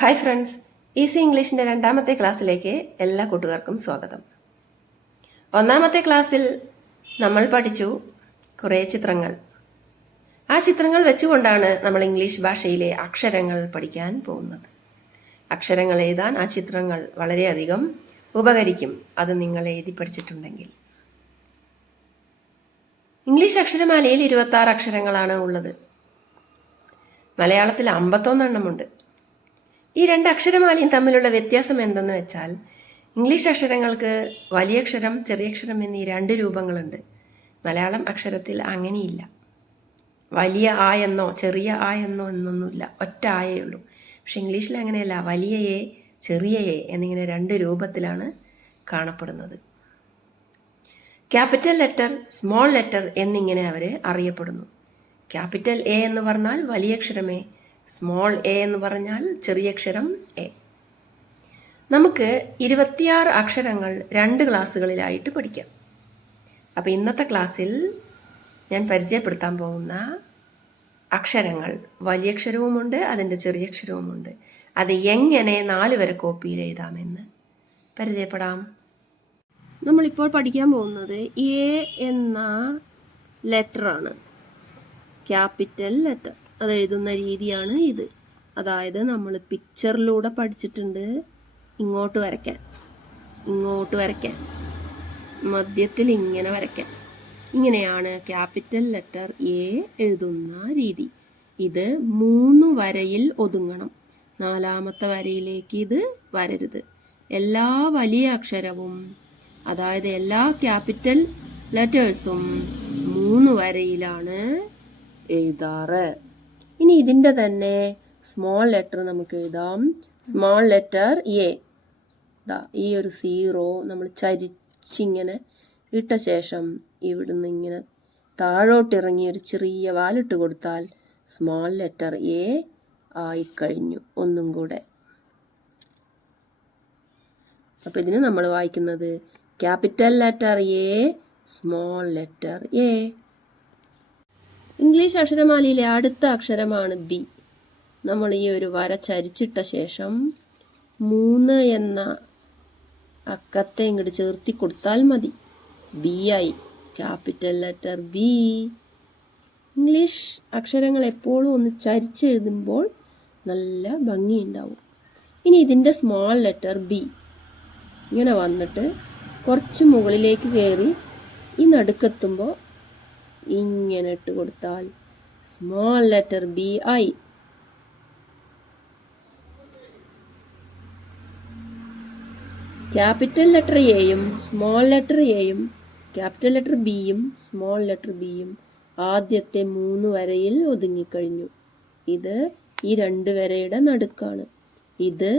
Hi friends, easy ഇംഗ്ലീഷിൻ്റെ രണ്ടാമത്തെ ക്ലാസ്സിലേക്ക് എല്ലാ കൂട്ടുകാർക്കും സ്വാഗതം. ഒന്നാമത്തെ ക്ലാസ്സിൽ നമ്മൾ പഠിച്ചു കുറേ ചിത്രങ്ങൾ. ആ ചിത്രങ്ങൾ വെച്ചുകൊണ്ടാണ് നമ്മൾ ഇംഗ്ലീഷ് ഭാഷയിലെ അക്ഷരങ്ങൾ പഠിക്കാൻ പോകുന്നത്. അക്ഷരങ്ങൾ എഴുതാൻ ആ ചിത്രങ്ങൾ വളരെയധികം ഉപകരിക്കും, അത് നിങ്ങൾ എഴുതി പഠിച്ചിട്ടുണ്ടെങ്കിൽ. ഇംഗ്ലീഷ് അക്ഷരമാലയിൽ 26 അക്ഷരങ്ങളാണ് ഉള്ളത്. മലയാളത്തിൽ 51 എണ്ണമുണ്ട്. ഈ രണ്ട് അക്ഷരമാലയും തമ്മിലുള്ള വ്യത്യാസം എന്തെന്ന് വെച്ചാൽ, ഇംഗ്ലീഷ് അക്ഷരങ്ങൾക്ക് വലിയ അക്ഷരം, ചെറിയ അക്ഷരം എന്നീ രണ്ട് രൂപങ്ങളുണ്ട്. മലയാളം അക്ഷരത്തിൽ അങ്ങനെയില്ല. വലിയ ആ എന്നോ ചെറിയ ആ എന്നോ എന്നൊന്നുമില്ല, ഒറ്റ ആയേ ഉള്ളൂ. പക്ഷെ ഇംഗ്ലീഷിൽ അങ്ങനെയല്ല, വലിയ എ, ചെറിയ എ എന്നിങ്ങനെ രണ്ട് രൂപത്തിലാണ് കാണപ്പെടുന്നത്. ക്യാപിറ്റൽ ലെറ്റർ, സ്മോൾ ലെറ്റർ എന്നിങ്ങനെ അവർ അറിയപ്പെടുന്നു. ക്യാപിറ്റൽ എ എന്ന് പറഞ്ഞാൽ വലിയ അക്ഷരം എ, സ്മോൾ എ എന്ന് പറഞ്ഞാൽ ചെറിയ അക്ഷരം എ. നമുക്ക് 26 അക്ഷരങ്ങൾ 2 ക്ലാസ്സുകളിലായിട്ട് പഠിക്കാം. അപ്പോൾ ഇന്നത്തെ ക്ലാസ്സിൽ ഞാൻ പരിചയപ്പെടുത്താൻ പോകുന്ന അക്ഷരങ്ങൾ വലിയ അക്ഷരവുമുണ്ട്, അതിൻ്റെ ചെറിയ അക്ഷരവുമുണ്ട്. അത് എങ്ങനെ 4 വരെ കോപ്പിയിൽ എഴുതാമെന്ന് പരിചയപ്പെടാം. നമ്മളിപ്പോൾ പഠിക്കാൻ പോകുന്നത് എ എന്ന ലെറ്ററാണ്, ക്യാപിറ്റൽ ലെറ്റർ. അത് എഴുതുന്ന രീതിയാണ് ഇത്. അതായത് നമ്മൾ പിക്ചറിലൂടെ പഠിച്ചിട്ടുണ്ട്. ഇങ്ങോട്ട് വരയ്ക്കാൻ, മധ്യത്തിൽ ഇങ്ങനെ വരയ്ക്കാൻ. ഇങ്ങനെയാണ് ക്യാപിറ്റൽ ലെറ്റർ എ എഴുതുന്ന രീതി. ഇത് 3 വരയിൽ ഒതുങ്ങണം. 4ാമത്തെ വരയിലേക്ക് ഇത് വരരുത്. എല്ലാ വലിയ അക്ഷരവും, അതായത് എല്ലാ ക്യാപിറ്റൽ ലെറ്റേഴ്സും 3 വരയിലാണ് എഴുതാറ്. ഇനി ഇതിൻ്റെ തന്നെ സ്മോൾ ലെറ്റർ നമുക്ക് എഴുതാം. സ്മോൾ ലെറ്റർ എ, ഈ ഒരു 0 നമ്മൾ ചരിച്ചിങ്ങനെ ഇട്ട ശേഷം ഇവിടുന്ന് ഇങ്ങനെ താഴോട്ടിറങ്ങി ഒരു ചെറിയ വാലിട്ട് കൊടുത്താൽ സ്മോൾ ലെറ്റർ എ ആയിക്കഴിഞ്ഞു. ഒന്നും കൂടെ. അപ്പം ഇതിന് നമ്മൾ വായിക്കുന്നത് capital letter A, small letter A. English അക്ഷരമാലയിലെ അടുത്ത അക്ഷരമാണ് ബി. നമ്മൾ ഈ ഒരു വര ചരിച്ചിട്ട ശേഷം 3 എന്ന അക്കത്തെ ഇങ്ങോട്ട് ചേർത്തി കൊടുത്താൽ മതി. ബി ആയി, ക്യാപിറ്റൽ ലെറ്റർ ബി. ഇംഗ്ലീഷ് അക്ഷരങ്ങൾ എപ്പോഴും ഒന്ന് ചരിച്ചെഴുതുമ്പോൾ നല്ല ഭംഗിയുണ്ടാവും. ഇനി ഇതിൻ്റെ സ്മോൾ ലെറ്റർ ബി ഇങ്ങനെ വന്നിട്ട് കുറച്ച് മുകളിലേക്ക് കയറി ഈ നടുക്കെത്തുമ്പോൾ ഇങ്ങനെ ഇട്ട് കൊടുത്താൽ സ്മോൾ ലെറ്റർ ബി ആയി. ക്യാപിറ്റൽ ലെറ്റർ എയും സ്മോൾ ലെറ്റർ എയും ക്യാപിറ്റൽ ലെറ്റർ ബിയും സ്മോൾ ലെറ്റർ ബിയും ആദ്യത്തെ 3 വരയിൽ ഒതുങ്ങിക്കഴിഞ്ഞു. ഇത് ഈ 2 വരയുടെ നടുക്കാണ്. ഇത്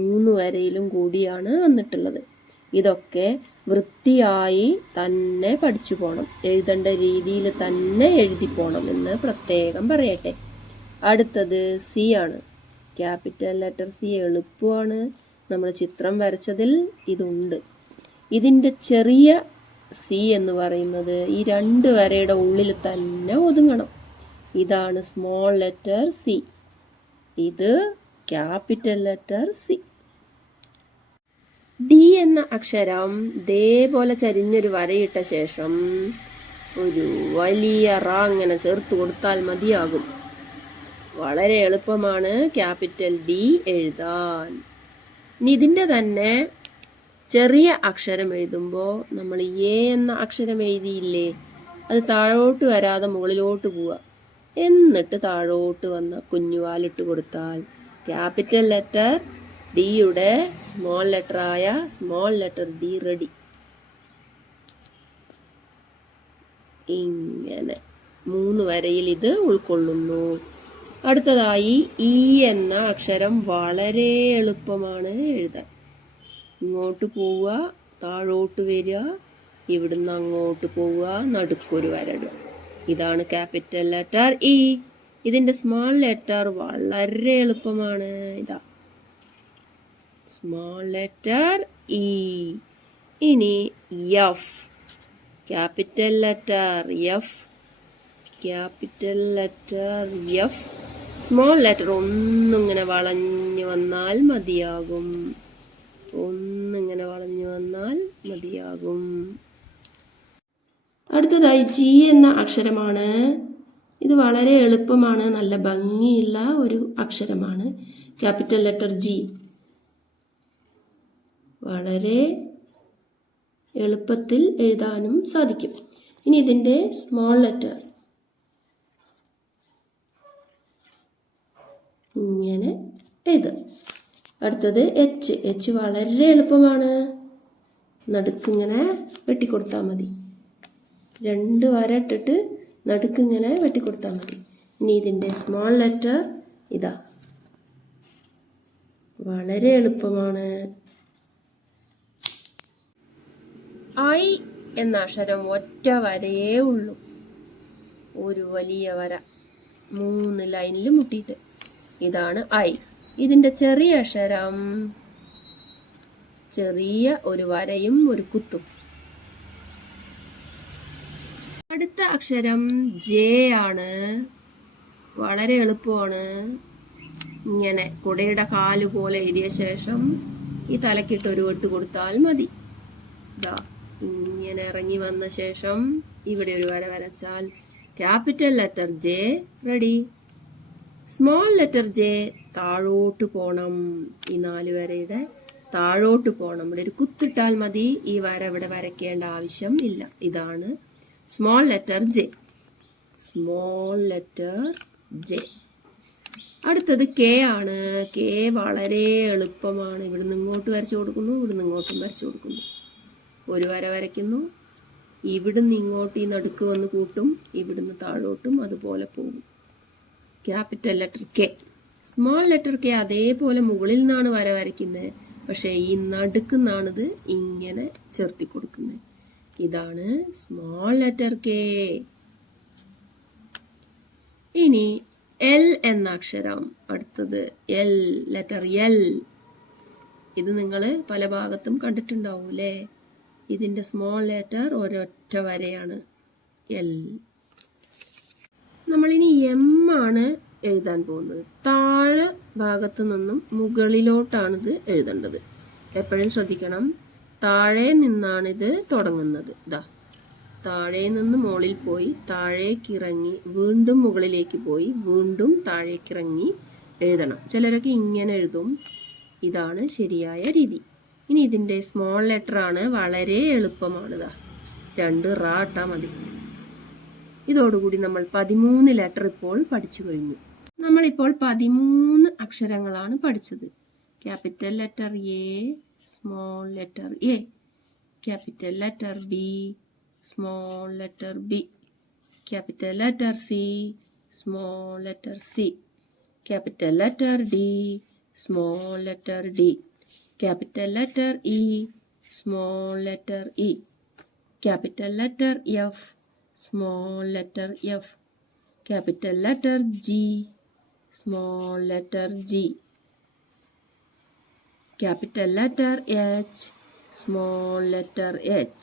3 വരയിലും കൂടിയാണ് വന്നിട്ടുള്ളത്. ഇതൊക്കെ വൃത്തിയായി തന്നെ പഠിച്ചു പോകണം, എഴുതേണ്ട രീതിയിൽ തന്നെ എഴുതി പോകണം എന്ന് പ്രത്യേകം പറയട്ടെ. അടുത്തത് സി ആണ്. ക്യാപിറ്റൽ ലെറ്റർ സി എളുപ്പമാണ്. നമ്മൾ ചിത്രം വരച്ചതിൽ ഇതുണ്ട്. ഇതിൻ്റെ ചെറിയ സി എന്ന് പറയുന്നത് ഈ 2 വരയുടെ ഉള്ളിൽ തന്നെ ഒതുങ്ങണം. ഇതാണ് സ്മോൾ ലെറ്റർ സി. ഇത് ക്യാപിറ്റൽ ലെറ്റർ സി. ഡി എന്ന അക്ഷരം ഇതേപോലെ ചരിഞ്ഞൊരു വരയിട്ട ശേഷം ഒരു വലിയ റ അങ്ങനെ ചേർത്ത് കൊടുത്താൽ മതിയാകും. വളരെ എളുപ്പമാണ് ക്യാപിറ്റൽ ഡി എഴുതാൻ. ഇനി ഇതിൻ്റെ തന്നെ ചെറിയ അക്ഷരം എഴുതുമ്പോൾ നമ്മൾ എ എന്ന അക്ഷരം എഴുതിയില്ലേ, അത് താഴോട്ട് വരാതെ മുകളിലോട്ട് പോവുക. എന്നിട്ട് താഴോട്ട് വന്ന കുഞ്ഞുവാലിട്ട് കൊടുത്താൽ ക്യാപിറ്റൽ ലെറ്റർ ഡിയുടെ സ്മോൾ ലെറ്ററായ സ്മോൾ ലെറ്റർ ഡി റെഡി. ഇങ്ങനെ 3 വരയിൽ ഇത് ഉൾക്കൊള്ളുന്നു. അടുത്തതായി ഇ എന്ന അക്ഷരം വളരെ എളുപ്പമാണ് എഴുതാൻ. ഇങ്ങോട്ട് പോവുക, താഴോട്ട് വരിക, ഇവിടുന്ന് അങ്ങോട്ട് പോവുക, നടുക്കൊരു വരടുക. ഇതാണ് ക്യാപിറ്റൽ ലെറ്റർ ഇ. ഇതിൻ്റെ സ്മോൾ ലെറ്റർ വളരെ എളുപ്പമാണ്. ഇതാ സ്മോൾ ലെറ്റർ ഇ. ഇനി F, capital letter F, capital letter F small letter ഒന്നിങ്ങനെ വളഞ്ഞു വന്നാൽ മതിയാകും. ഒന്നിങ്ങനെ വളഞ്ഞു വന്നാൽ മതിയാകും. അടുത്തതായി ജി എന്ന അക്ഷരമാണ്. ഇത് വളരെ എളുപ്പമാണ്, നല്ല ഭംഗിയുള്ള ഒരു അക്ഷരമാണ്. Capital letter G. വളരെ എളുപ്പത്തിൽ എഴുതാനും സാധിക്കും. ഇനി ഇതിൻ്റെ സ്മോൾ ലെറ്റർ ഇങ്ങനെ എഴുതാം. അടുത്തത് എച്ച്. എച്ച് വളരെ എളുപ്പമാണ്. നടുക്കിങ്ങനെ വെട്ടിക്കൊടുത്താൽ മതി. 2 വര ഇട്ടിട്ട് നടുക്കിങ്ങനെ വെട്ടിക്കൊടുത്താൽ മതി. ഇനി ഇതിൻ്റെ സ്മോൾ ലെറ്റർ ഇതാ. വളരെ എളുപ്പമാണ്. ഐ എന്ന അക്ഷരം ഒറ്റ വരയേ ഉള്ളൂ. ഒരു വലിയ വര 3 ലൈനിൽ മുട്ടിയിട്ട്. ഇതാണ് ഐ. ഇതിൻ്റെ ചെറിയ അക്ഷരം ചെറിയ ഒരു വരയും ഒരു കുത്തും. അടുത്ത അക്ഷരം ജെ ആണ്. വളരെ എളുപ്പമാണ്. ഇങ്ങനെ കുടയുടെ കാല് പോലെ എഴുതിയ ശേഷം ഈ തലക്കിട്ട് ഒരു വെട്ട് കൊടുത്താൽ മതി. ഇതാ ഇങ്ങനെ ഇറങ്ങി വന്ന ശേഷം ഇവിടെ ഒരു വര വരച്ചാൽ capital letter J ready. Small letter J താഴോട്ട് പോണം. ഈ 4 വരയുടെ താഴോട്ട് പോണം. ഇവിടെ ഒരു കുത്തിട്ടാൽ മതി. ഈ വര ഇവിടെ വരയ്ക്കേണ്ട ആവശ്യം ഇല്ല. ഇതാണ് small letter J. Small letter J. അടുത്തത് കെ ആണ്. കെ വളരെ എളുപ്പമാണ്. ഇവിടുന്ന് ഇങ്ങോട്ട് വരച്ചു കൊടുക്കുന്നു, ഇവിടുന്ന് ഇങ്ങോട്ടും വരച്ചു കൊടുക്കുന്നു. ഒരു വര വരയ്ക്കുന്നു, ഇവിടുന്ന് ഇങ്ങോട്ട് ഈ നടുക്ക് വന്ന് കൂട്ടും, ഇവിടുന്ന് താഴോട്ടും അതുപോലെ പോകും. Capital letter K. Small letter K അതേപോലെ മുകളിൽ നിന്നാണ് വര വരയ്ക്കുന്നത്. പക്ഷേ ഈ നടുക്കുന്നാണിത് ഇങ്ങനെ ചേർത്തി കൊടുക്കുന്നത്. ഇതാണ് സ്മോൾ ലെറ്റർ കെ. ഇനി എൽ എന്ന അക്ഷരം. അടുത്തത് എൽ. Letter L. ഇത് നിങ്ങൾ പല ഭാഗത്തും കണ്ടിട്ടുണ്ടാവൂലേ. ഇതിൻ്റെ സ്മോൾ ലെറ്റർ ഒരൊറ്റ വരയാണ്. എൽ. നമ്മളിനി എം ആണ് എഴുതാൻ പോകുന്നത്. താഴെ ഭാഗത്ത് നിന്നും മുകളിലോട്ടാണിത് എഴുതേണ്ടത്. എപ്പോഴും ശ്രദ്ധിക്കണം, താഴെ നിന്നാണിത് തുടങ്ങുന്നത്. ഇതാ താഴെ നിന്ന് മുകളിൽ പോയി താഴേക്കിറങ്ങി വീണ്ടും മുകളിലേക്ക് പോയി വീണ്ടും താഴേക്കിറങ്ങി എഴുതണം. ചിലരൊക്കെ ഇങ്ങനെ എഴുതും. ഇതാണ് ശരിയായ രീതി. ഇനി ഇതിൻ്റെ സ്മോൾ ലെറ്റർ ആണ്. വളരെ എളുപ്പമാണ്. ഇതാ 2 റാ ഇട്ടാൽ മതി. ഇതോടുകൂടി നമ്മൾ 13 ലെറ്റർ ഇപ്പോൾ പഠിച്ചു കഴിഞ്ഞു. നമ്മളിപ്പോൾ 13 അക്ഷരങ്ങളാണ് പഠിച്ചത്. Capital letter A, small letter A. Capital letter B, small letter B. Capital letter C, small letter C. Capital letter D, small letter D. Capital letter E, small letter E. Capital letter F, small letter F. Capital letter G, small letter G. Capital letter H, small letter H.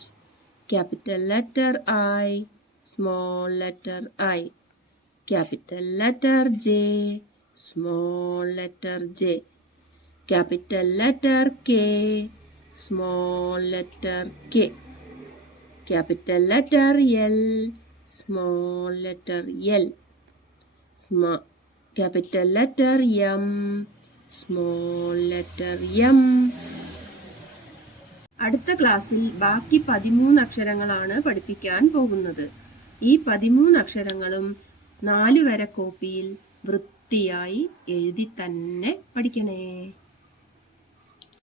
Capital letter I, small letter I. Capital letter J, small letter J. Capital letter K, small letter K. Capital letter L, small letter L. Capital letter M, small letter M. അടുത്ത ക്ലാസ്സിൽ ബാക്കി 13 അക്ഷരങ്ങളാണ് പഠിപ്പിക്കാൻ പോകുന്നത്. ഈ 13 അക്ഷരങ്ങളും 4 വര കോപ്പിയിൽ വൃത്തിയായി എഴുതി തന്നെ പഠിക്കണേ.